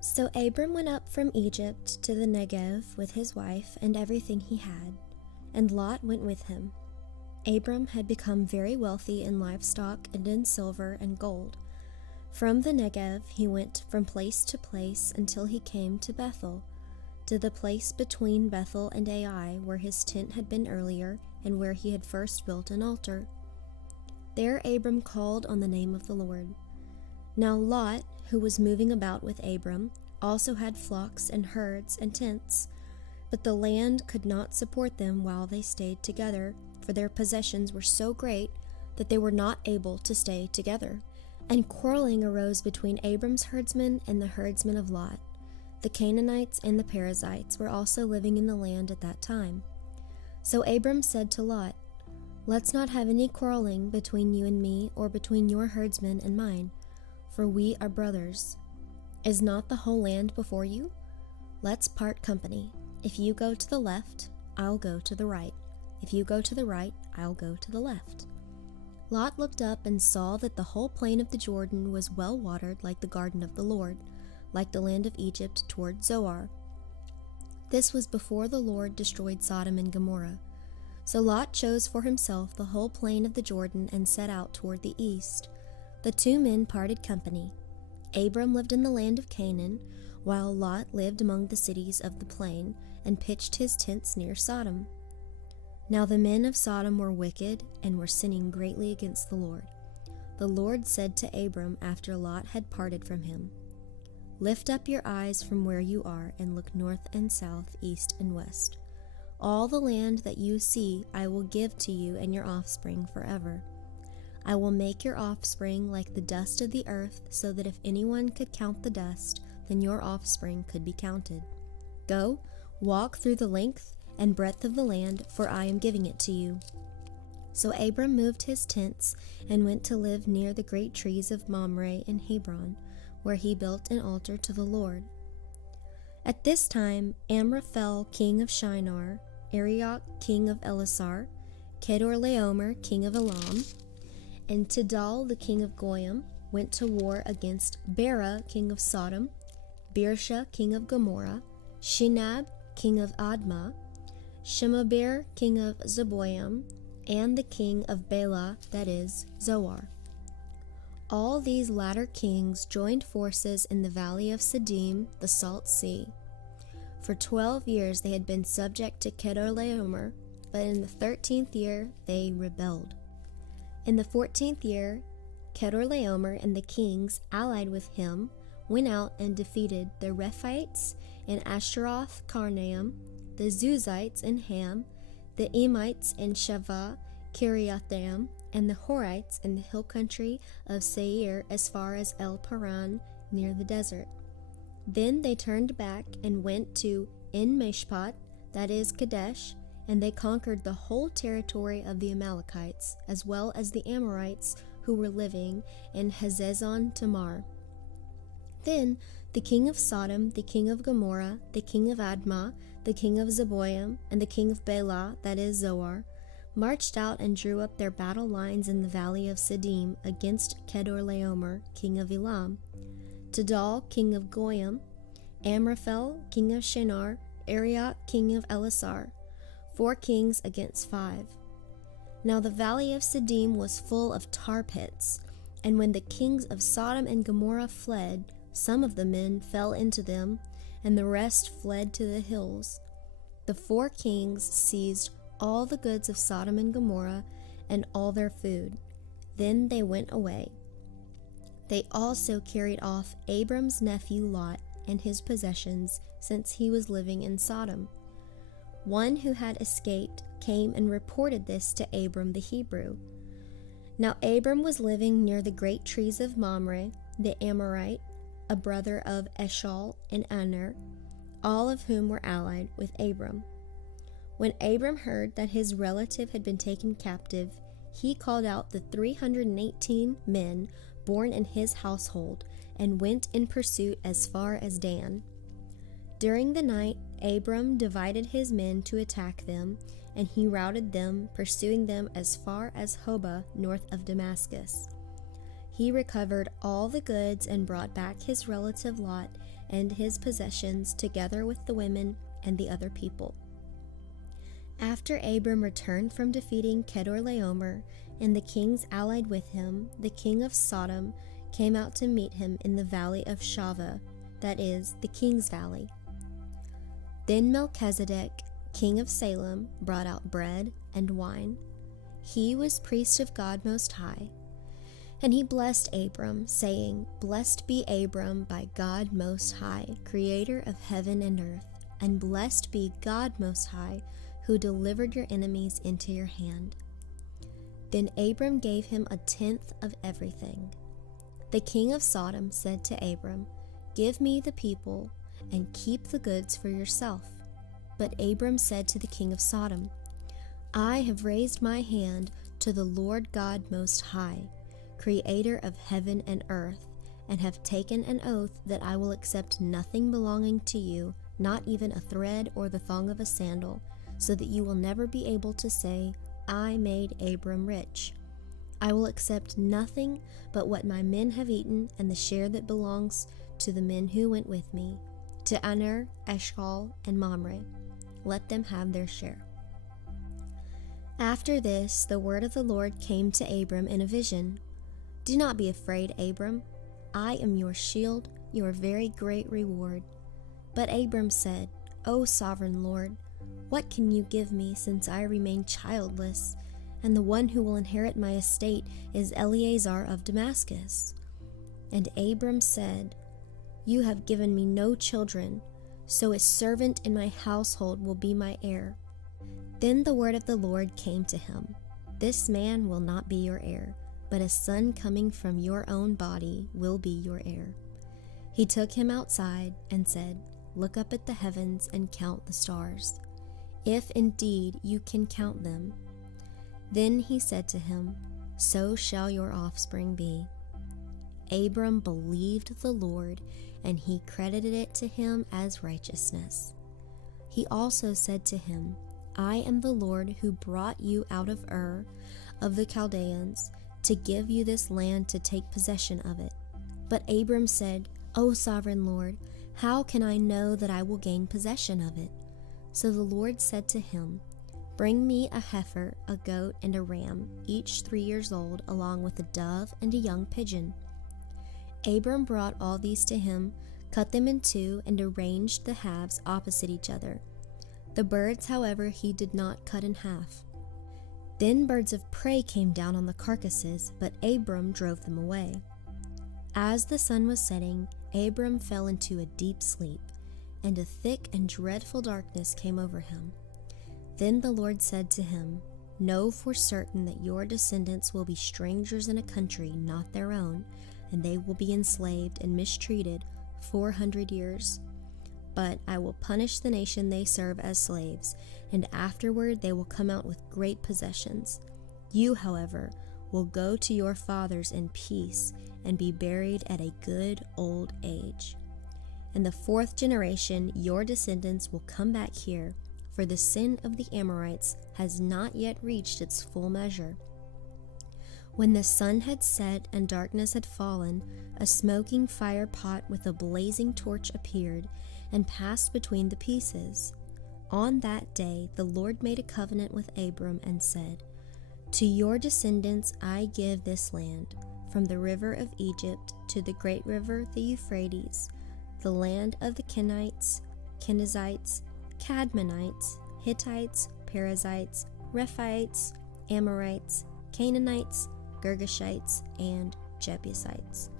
So Abram went up from Egypt to the Negev with his wife and everything he had, and Lot went with him. Abram had become very wealthy in livestock and in silver and gold. From the Negev he went from place to place until he came to Bethel, to the place between Bethel and Ai, where his tent had been earlier and where he had first built an altar. There Abram called on the name of the Lord. Now Lot, who was moving about with Abram, also had flocks and herds and tents, but the land could not support them while they stayed together, for their possessions were so great that they were not able to stay together. And quarreling arose between Abram's herdsmen and the herdsmen of Lot. The Canaanites and the Perizzites were also living in the land at that time. So Abram said to Lot, "Let's not have any quarreling between you and me, or between your herdsmen and mine, for we are brothers. Is not the whole land before you? Let's part company. If you go to the left, I'll go to the right. If you go to the right, I'll go to the left." Lot looked up and saw that the whole plain of the Jordan was well watered like the garden of the Lord, like the land of Egypt toward Zoar. This was before the Lord destroyed Sodom and Gomorrah. So Lot chose for himself the whole plain of the Jordan and set out toward the east. The two men parted company. Abram lived in the land of Canaan, while Lot lived among the cities of the plain and pitched his tents near Sodom. Now the men of Sodom were wicked and were sinning greatly against the Lord. The Lord said to Abram after Lot had parted from him, "Lift up your eyes from where you are and look north and south, east and west. All the land that you see I will give to you and your offspring forever. I will make your offspring like the dust of the earth, so that if anyone could count the dust, then your offspring could be counted. Go, walk through the length and breadth of the land, for I am giving it to you." So Abram moved his tents and went to live near the great trees of Mamre in Hebron, where he built an altar to the Lord. At this time Amraphel king of Shinar, Arioch king of Elasar, Kedorlaomer king of Elam, and Tidal the king of Goyim went to war against Bera king of Sodom, Birsha king of Gomorrah, Shinab king of Admah, Shemaber king of Zeboim, and the king of Bela, that is, Zoar. All these latter kings joined forces in the valley of Siddim, the Salt Sea. For 12 years they had been subject to Kedorlaomer, but in the 13th year they rebelled. In the 14th year, Kedorlaomer and the kings allied with him went out and defeated the Rephites in Ashtaroth Karnaim, the Zuzites in Ham, the Emites in Shavah Kiriathaim, and the Horites in the hill country of Seir as far as El Paran near the desert. Then they turned back and went to En Mishpat, that is Kadesh, and they conquered the whole territory of the Amalekites, as well as the Amorites who were living in Hazezon Tamar. Then the king of Sodom, the king of Gomorrah, the king of Admah, the king of Zeboim, and the king of Bela, that is Zoar, marched out and drew up their battle lines in the valley of Siddim against Kedorlaomer, king of Elam, Tidal, king of Goyim, Amraphel, king of Shinar, Arioch, king of Elasar, 4 kings against 5. Now the valley of Siddim was full of tar pits, and when the kings of Sodom and Gomorrah fled, some of the men fell into them, and the rest fled to the hills. The 4 kings seized all the goods of Sodom and Gomorrah and all their food. Then they went away. They also carried off Abram's nephew Lot and his possessions, since he was living in Sodom. One who had escaped came and reported this to Abram the Hebrew. Now Abram was living near the great trees of Mamre, the Amorite, a brother of Eshcol and Aner, all of whom were allied with Abram. When Abram heard that his relative had been taken captive, he called out the 318 men born in his household and went in pursuit as far as Dan. During the night, Abram divided his men to attack them, and he routed them, pursuing them as far as Hobah, north of Damascus. He recovered all the goods and brought back his relative Lot and his possessions, together with the women and the other people. After Abram returned from defeating Kedorlaomer and the kings allied with him, the king of Sodom came out to meet him in the valley of Shaveh, that is, the king's valley. Then Melchizedek, king of Salem, brought out bread and wine. He was priest of God Most High. And he blessed Abram, saying, Blessed be Abram by God Most High, creator of heaven and earth, and blessed be God Most High, who delivered your enemies into your hand. Then Abram gave him 1/10 of everything. The king of Sodom said to Abram, Give me the people, and keep the goods for yourself. But Abram said to the king of Sodom, I have raised my hand to the Lord God Most High, creator of heaven and earth, and have taken an oath that I will accept nothing belonging to you, not even a thread or the thong of a sandal, so that you will never be able to say, I made Abram rich. I will accept nothing but what my men have eaten and the share that belongs to the men who went with me, to Aner, Eshcol, and Mamre. Let them have their share. After this, the word of the Lord came to Abram in a vision. Do not be afraid, Abram. I am your shield, your very great reward. But Abram said, O sovereign Lord, what can you give me, since I remain childless, and the one who will inherit my estate is Eleazar of Damascus? And Abram said, You have given me no children, so a servant in my household will be my heir. Then the word of the Lord came to him, This man will not be your heir, but a son coming from your own body will be your heir. He took him outside and said, Look up at the heavens and count the stars, if indeed you can count them. Then he said to him, So shall your offspring be. Abram believed the Lord, and he credited it to him as righteousness. He also said to him, I am the Lord who brought you out of Ur of the Chaldeans to give you this land to take possession of it. But Abram said, O sovereign Lord, how can I know that I will gain possession of it? So the Lord said to him, Bring me a heifer, a goat, and a ram, each 3 years old, along with a dove and a young pigeon. Abram brought all these to him, cut them in two, and arranged the halves opposite each other. The birds, however, he did not cut in half. Then birds of prey came down on the carcasses, but Abram drove them away. As the sun was setting, Abram fell into a deep sleep, and a thick and dreadful darkness came over him. Then the Lord said to him, Know for certain that your descendants will be strangers in a country not their own, and they will be enslaved and mistreated 400 years. But I will punish the nation they serve as slaves, and afterward they will come out with great possessions. You, however, will go to your fathers in peace and be buried at a good old age. In the 4th generation, your descendants will come back here, for the sin of the Amorites has not yet reached its full measure. When the sun had set and darkness had fallen, a smoking fire pot with a blazing torch appeared and passed between the pieces. On that day the Lord made a covenant with Abram and said, To your descendants I give this land, from the river of Egypt to the great river, the Euphrates, the land of the Kenites, Kenizzites, Cadmonites, Hittites, Perizzites, Rephaites, Amorites, Canaanites, Girgashites, and Jebusites.